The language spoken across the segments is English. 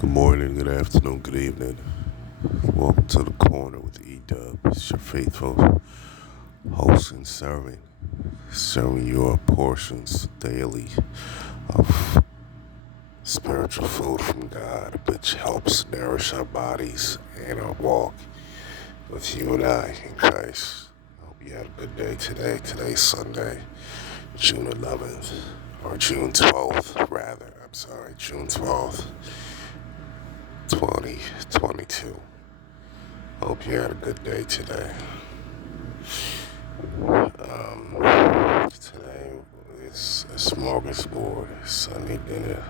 Good morning, good afternoon, good evening. Welcome to the corner with E-Dub. It's your faithful host and serving your portions daily of spiritual food from God, which helps nourish our bodies and our walk with you and I in Christ. I hope you had a good day today. Today's Sunday, June 11th, or June 12th, rather. I'm sorry, June 12th, 2022. Hope you had a good day today. Today is a smorgasbord, Sunday dinner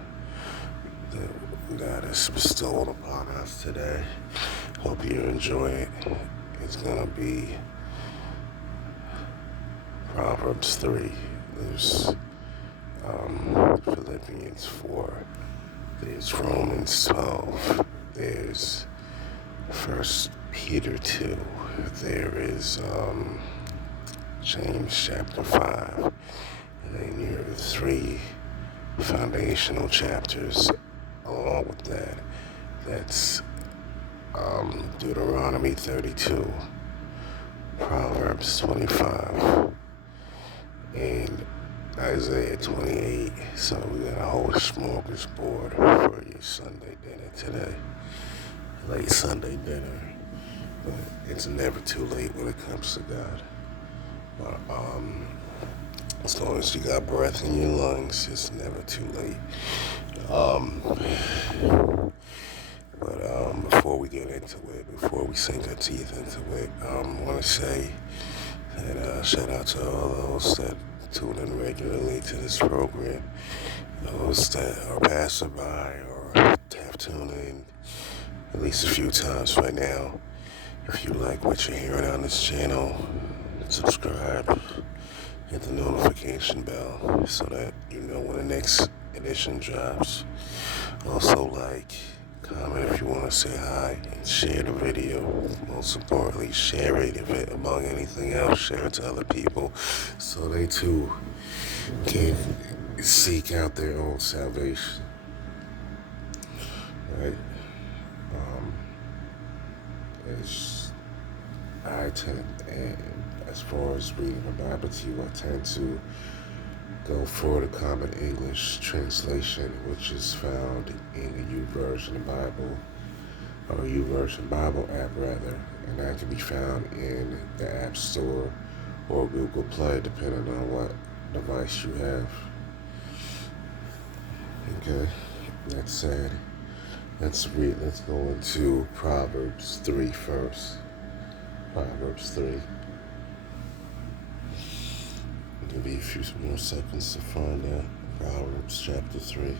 that God has bestowed upon us today. Hope you enjoy it. It's going to be Proverbs 3. There's Philippians 4. There's Romans 12. There's 1 Peter 2. There is James chapter 5. And then your three foundational chapters along with that. That's Deuteronomy 32, Proverbs 25, and Isaiah 28. So we got a whole smorgasbord for your Sunday dinner today. Late Sunday dinner. But it's never too late when it comes to God. But, as long as you got breath in your lungs, it's never too late. But before we get into it, before we sink our teeth into it, I want to say that shout out to all those that tune in regularly to this program, those that are passing by or have tuned in at least a few times right now. If you like what you're hearing on this channel, subscribe, hit the notification bell so that you know when the next edition drops. Also like, comment if you want to say hi, and share the video. Most importantly, share it if it among anything else. Share it to other people so they too can seek out their own salvation. Right? As I tend, and as far as reading the Bible to you, I tend to go for the Common English translation, which is found in the YouVersion Bible, or YouVersion Bible app rather, and that can be found in the App Store or Google Play, depending on what device you have. Okay, that said, let's go into Proverbs 3 first. Proverbs 3. I'll give you a few more seconds to find that. Proverbs chapter 3.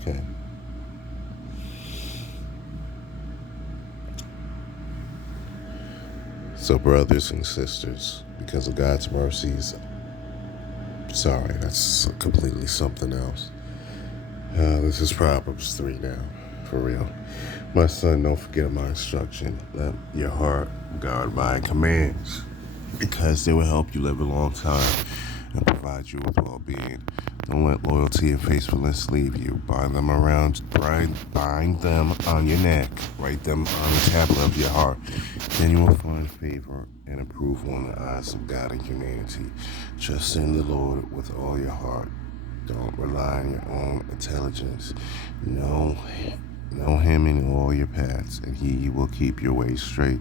Okay. So, brothers and sisters, because of God's mercies, sorry, that's completely something else. This is Proverbs 3 now, for real. My son, don't forget my instruction. Let your heart guard my commands, because they will help you live a long time and provide you with well-being. Don't let loyalty and faithfulness leave you. Bind them on your neck. Write them on the tablet of your heart. Then you will find favor and approval in the eyes of God and humanity. Trust in the Lord with all your heart. Don't rely on your own intelligence. Know him in all your paths, and he will keep your ways straight.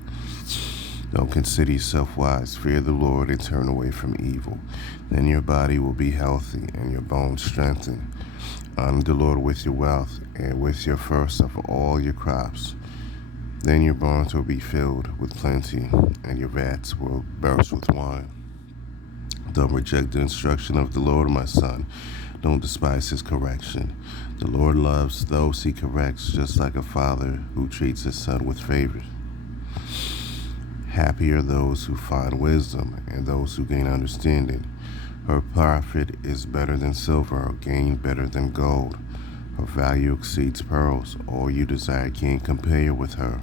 Don't consider yourself wise. Fear the Lord and turn away from evil. Then your body will be healthy and your bones strengthened. Honor the Lord with your wealth and with your first of all your crops. Then your barns will be filled with plenty, and your vats will burst with wine. Don't reject the instruction of the Lord, my son. Don't despise his correction. The Lord loves those he corrects, just like a father who treats his son with favor. Happy are those who find wisdom and those who gain understanding, Her profit is better than silver, her gain better than gold. Her value exceeds pearls. All you desire can't compare with her.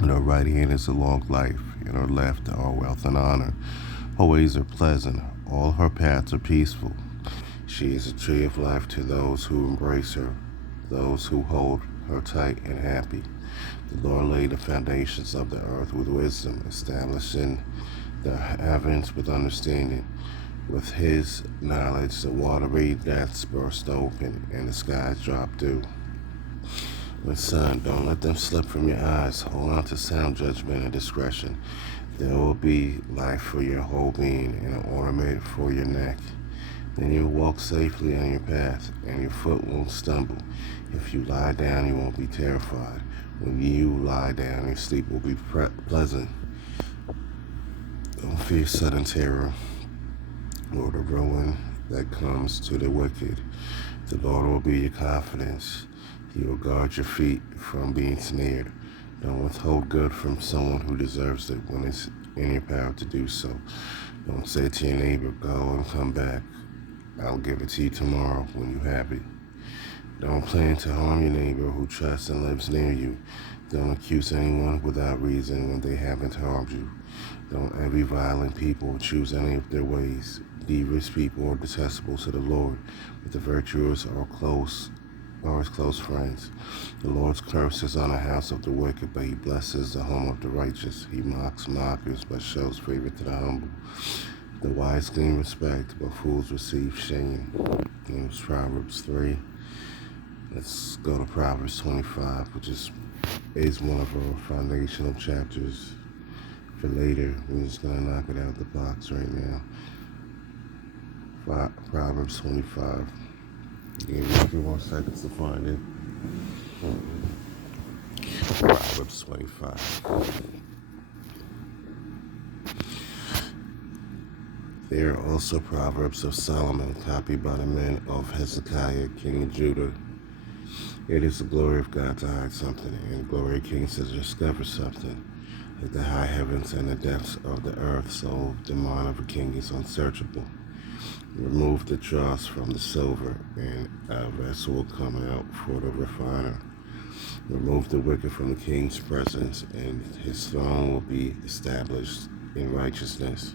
In her right hand is a long life, in her left are wealth and honor. Her ways are pleasant, all her paths are peaceful. She is a tree of life to those who embrace her, those who hold her tight and happy. The Lord laid the foundations of the earth with wisdom, establishing the heavens with understanding. With his knowledge, the watery depths burst open, and the skies drop dew. My son, don't let them slip from your eyes. Hold on to sound judgment and discretion. There will be life for your whole being and an ornament for your neck. Then you'll walk safely on your path, and your foot won't stumble. If you lie down, you won't be terrified. When you lie down, your sleep will be pleasant. Don't fear sudden terror or the ruin that comes to the wicked. The Lord will be your confidence. He will guard your feet from being snared. Don't withhold good from someone who deserves it when it's in your power to do so. Don't say to your neighbor, go and come back. I'll give it to you tomorrow when you have it. Don't plan to harm your neighbor who trusts and lives near you. Don't accuse anyone without reason when they haven't harmed you. Don't envy violent people or choose any of their ways. Devious people are detestable to the Lord, but the virtuous are his close friends. The Lord's curse is on the house of the wicked, but he blesses the home of the righteous. He mocks mockers, but shows favor to the humble. The wise gain respect, but fools receive shame. And it's Proverbs 3. Let's go to Proverbs 25, which is one of our foundational chapters for later. We're just going to knock it out of the box right now. Proverbs 25. Give me a few more seconds to find it. Proverbs 25. There are also Proverbs of Solomon, copied by the men of Hezekiah, king of Judah. It is the glory of God to hide something, and the glory of kings to discover something. Like the high heavens and the depths of the earth, so the mind of a king is unsearchable. Remove the dross from the silver, and a vessel will come out for the refiner. Remove the wicked from the king's presence, and his throne will be established in righteousness.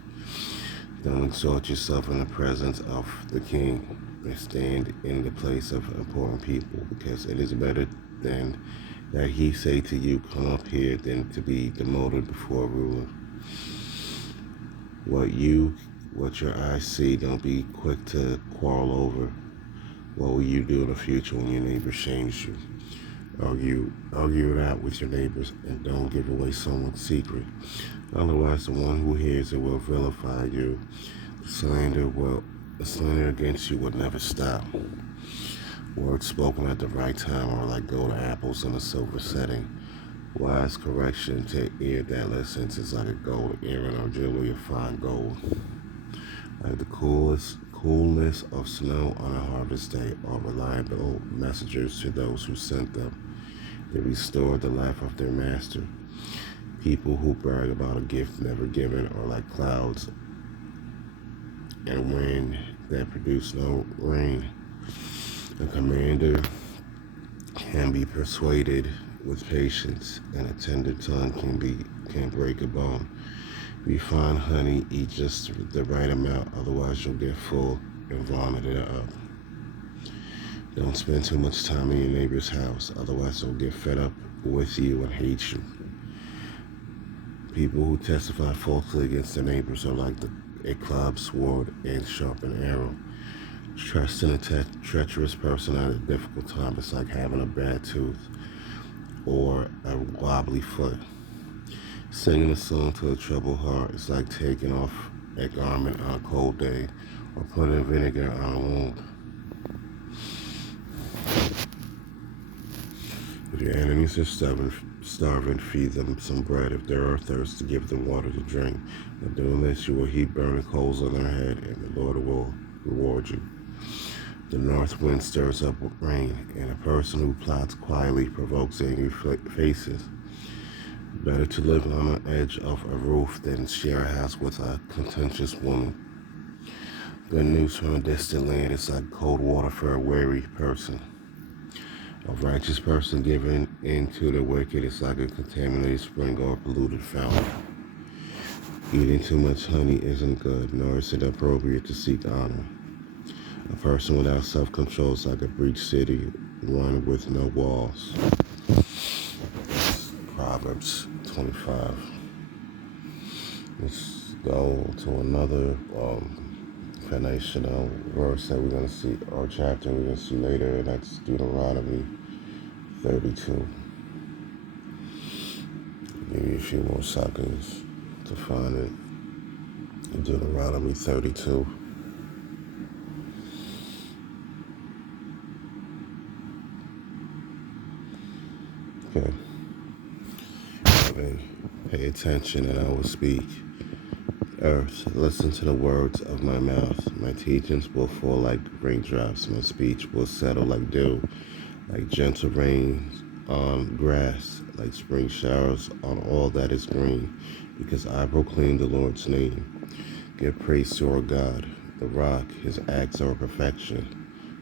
Don't exalt yourself in the presence of the king, and stand in the place of important people, because it is better than that he say to you, come up here, than to be demoted before a ruler. What your eyes see, don't be quick to quarrel over. What will you do in the future when your neighbor shames you? Argue it out with your neighbors, and don't give away someone's secret. Otherwise, the one who hears it will vilify you. The slander against you will never stop. Words spoken at the right time are like golden apples in a silver setting. Wise correction to ear that listens is like a gold earring or jewelry of fine gold. Like the coolness of snow on a harvest day are reliable messengers to those who sent them. They restore the life of their master. People who brag about a gift never given are like clouds and wind that produce no rain. A commander can be persuaded with patience, and a tender tongue can break a bone. If you find honey, eat just the right amount, otherwise you'll get full and vomit it up. Don't spend too much time in your neighbor's house, otherwise they'll get fed up with you and hate you. People who testify falsely against their neighbors are like a club, sword, and sharpened arrow. Trusting a treacherous person at a difficult time is like having a bad tooth or a wobbly foot. Singing a song to a troubled heart is like taking off a garment on a cold day or putting vinegar on a wound. If your enemies are starving, feed them some bread. If they are thirsty, give them water to drink. By doing this, you will heap burning coals on their head, and the Lord will reward you. The north wind stirs up rain, and a person who plots quietly provokes angry faces. Better to live on the edge of a roof than share a house with a contentious woman. Good news from a distant land is like cold water for a weary person. A righteous person given into the wicked is like a contaminated spring or a polluted fountain. Eating too much honey isn't good, nor is it appropriate to seek honor. A person without self-control is like a breached city, one with no walls. Proverbs 25. Let's go to another foundational verse that we're going to see, or chapter we're going to see later, and that's Deuteronomy 32. Give me a few more seconds to find it. Deuteronomy 32. Okay. Pay attention and I will speak. Earth, listen to the words of my mouth. My teachings will fall like raindrops. My speech will settle like dew, like gentle rain on grass, like spring showers on all that is green, because I proclaim the Lord's name. Give praise to our God, the rock. His acts are perfection.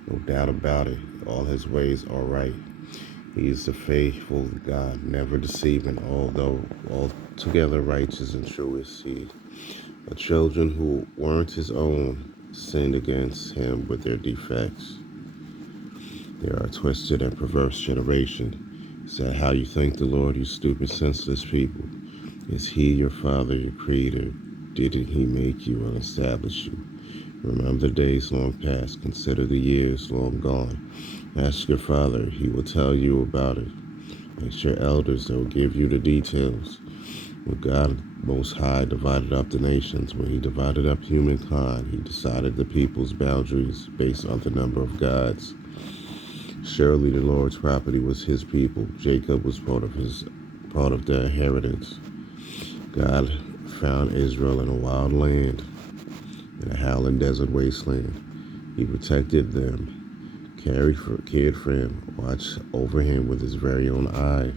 No doubt about it. All his ways are right. He is the faithful God, never deceiving, although altogether righteous and true is he. But children who weren't his own sinned against him with their defects. They are a twisted and perverse generation. Is that how you thank the Lord, you stupid, senseless people? Is he your father, your creator? Didn't he make you and establish you? Remember the days long past, consider the years long gone. Ask your father, he will tell you about it. Ask your elders, they will give you the details. When God Most High divided up the nations, when he divided up humankind, he decided the people's boundaries based on the number of gods. Surely the Lord's property was his people. Jacob was part of their inheritance. God found Israel in a wild land, in a howling desert wasteland. He protected them, cared for him, watched over him with his very own eye.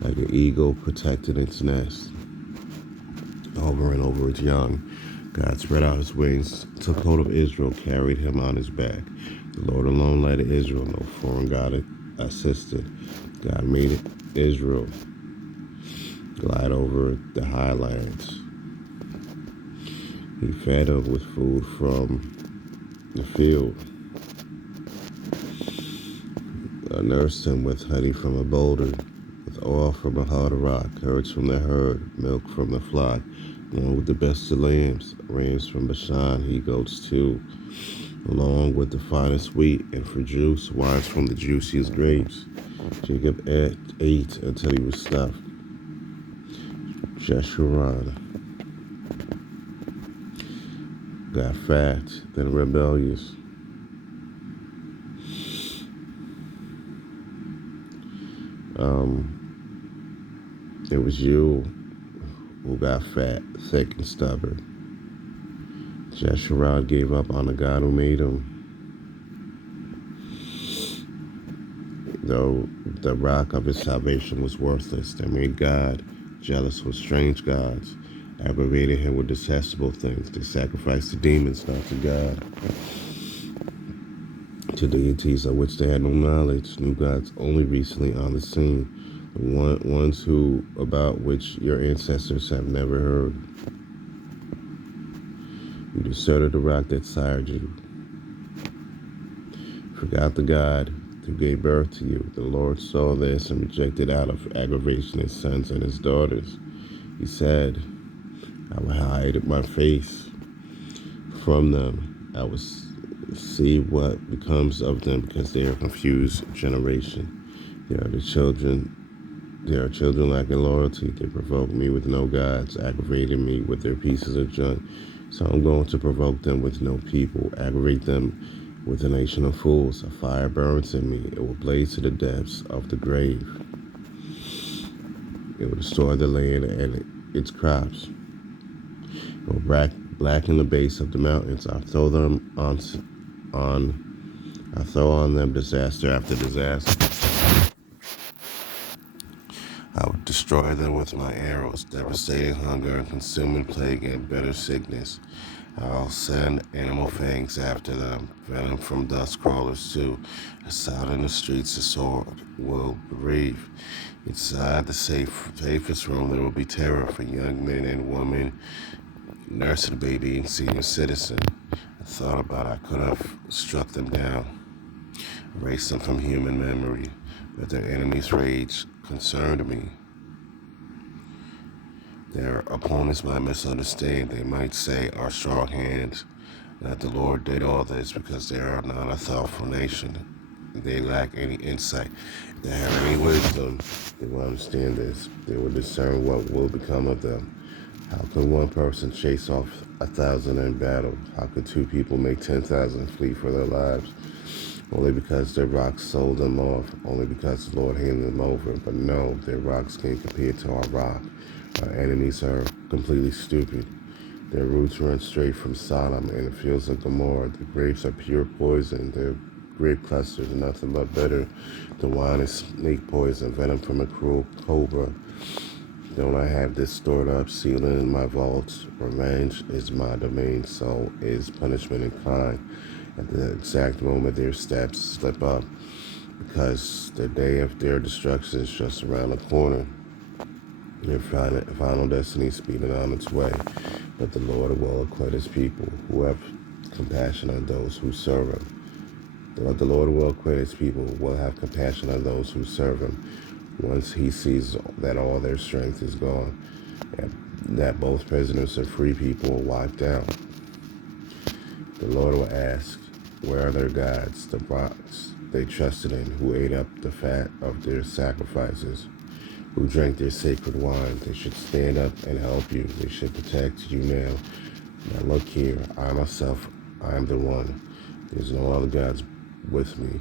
Like an eagle protected its nest, over and over its young, God spread out his wings, took hold of Israel, carried him on his back. The Lord alone led Israel, no foreign God assisted. God made Israel glide over the highlands. He fed them with food from the field, nursed them with honey from a boulder, with oil from a hard rock, curds from the herd, milk from the flock, along with the best of lambs, rams from Bashan, he-goats too, along with the finest wheat, and for juice, wines from the juiciest grapes. Jacob ate until he was stuffed. Jeshurun got fat, then rebellious. It was you who got fat, thick, and stubborn. Jeshurun gave up on the God who made him. Though the rock of his salvation was worthless, they made God jealous with strange gods, aggravated him with detestable things. They sacrificed to demons, not to God, to deities of which they had no knowledge, new gods only recently on the scene, the ones about which your ancestors have never heard. You deserted the rock that sired you, forgot the God who gave birth to you. The Lord saw this and rejected out of aggravation his sons and his daughters. He said, I will hide my face from them. I will see what becomes of them, because they are a confused generation. They are children lacking loyalty. They provoke me with no gods, aggravating me with their pieces of junk. So I'm going to provoke them with no people, aggravate them with a nation of fools. A fire burns in me. It will blaze to the depths of the grave. It will destroy the land and its crops. It will blacken the base of the mountains. I throw on them disaster after disaster. I would destroy them with my arrows, devastating hunger and consuming plague and bitter sickness. I'll send animal fangs after them, venom from dust crawlers too. Out in the streets, the sword will breathe. Inside the safest room, there will be terror for young men and women, nursing baby and senior citizen. I thought about I could have struck them down, erased them from human memory, but their enemy's rage concerned me. Their opponents might misunderstand. They might say our strong hands, that the Lord did all this because they are not a thoughtful nation. They lack any insight. If they have any wisdom, they will understand this. They will discern what will become of them. How can one person chase off 1,000 in battle? How could two people make 10,000 flee for their lives? Only because their rocks sold them off. Only because the Lord handed them over. But no, their rocks can't compare to our rock. Our enemies are completely stupid. Their roots run straight from Sodom and the fields of Gomorrah. The grapes are pure poison. Their grape clusters are nothing but bitter. The wine is snake poison, venom from a cruel cobra. Don't I have this stored up, sealed in my vaults? Revenge is my domain, so is punishment in kind. At the exact moment their steps slip up, because the day of their destruction is just around the corner. Their final destiny is speeding on its way, but the Lord will acquit his people who have compassion on those who serve him. The Lord will acquit his people, will have compassion on those who serve him, once he sees that all their strength is gone, and that both prisoners and free people are wiped out. The Lord will ask, where are their gods, the rocks they trusted in, who ate up the fat of their sacrifices, who drank their sacred wine? They should stand up and help you. They should protect you now. Now look here, I myself, I am the one. There's no other gods with me.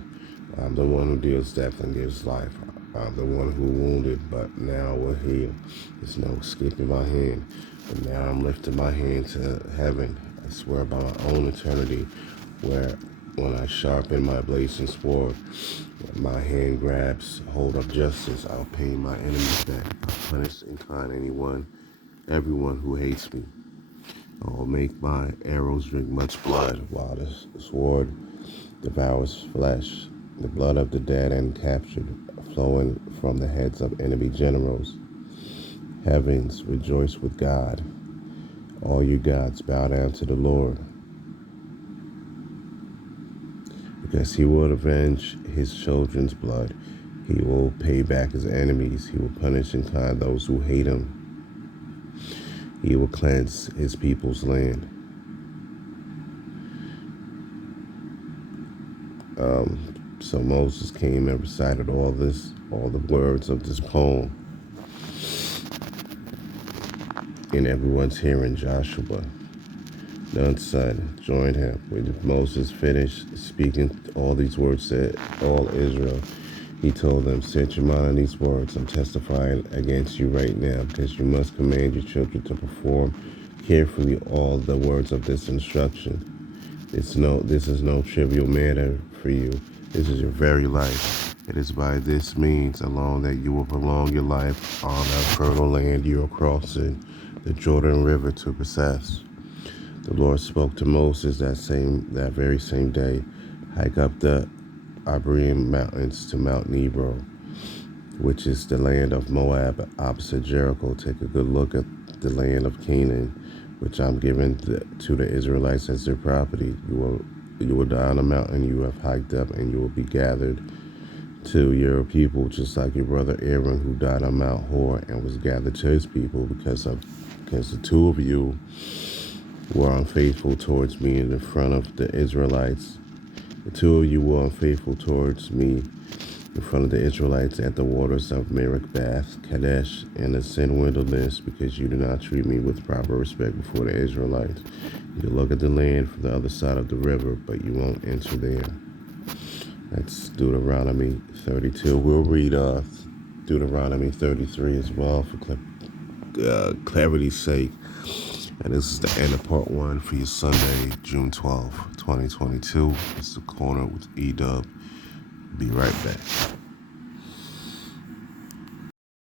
I'm the one who deals death and gives life. I'm the one who wounded, but now will heal. There's no escaping my hand. But now I'm lifting my hand to heaven. I swear by my own eternity, where when I sharpen my blazing sword, my hand grabs hold of justice. I'll pay my enemies back. I'll punish and kind everyone who hates me. I will make my arrows drink much blood, while the sword devours flesh, the blood of the dead and captured, flowing from the heads of enemy generals. Heavens, rejoice with God. All you gods, bow down to the Lord, because he will avenge his children's blood. He will pay back his enemies. He will punish in kind those who hate him. He will cleanse his people's land. So Moses came and recited all the words of this poem. And everyone's hearing. Joshua, Nun's son, joined him. When Moses finished speaking all these words to all Israel, he told them, set your mind on these words. I'm testifying against you right now, because you must command your children to perform carefully all the words of this instruction. This is no trivial matter for you. This is your very life. It is by this means alone that you will prolong your life on a fertile land you are crossing the Jordan River to possess. The Lord spoke to Moses that very same day. Hike up the Abarim mountains to Mount Nebo, which is the land of Moab opposite Jericho. Take a good look at the land of Canaan, which I'm giving to the Israelites as their property. You will die on the mountain you have hiked up, and you will be gathered to your people, just like your brother Aaron, who died on Mount Hor and was gathered to his people because the two of you were unfaithful towards me in front of the Israelites. The two of you were unfaithful towards me in front of the Israelites at the waters of Meribbath, Kadesh, and the Sin wilderness, because you do not treat me with proper respect before the Israelites. You look at the land from the other side of the river, but you won't enter there. That's Deuteronomy 32. We'll read Deuteronomy 33 as well for clarity's sake. And this is the end of part 1 for your Sunday, June 12, 2022. It's the corner with E-Dub. Be right back.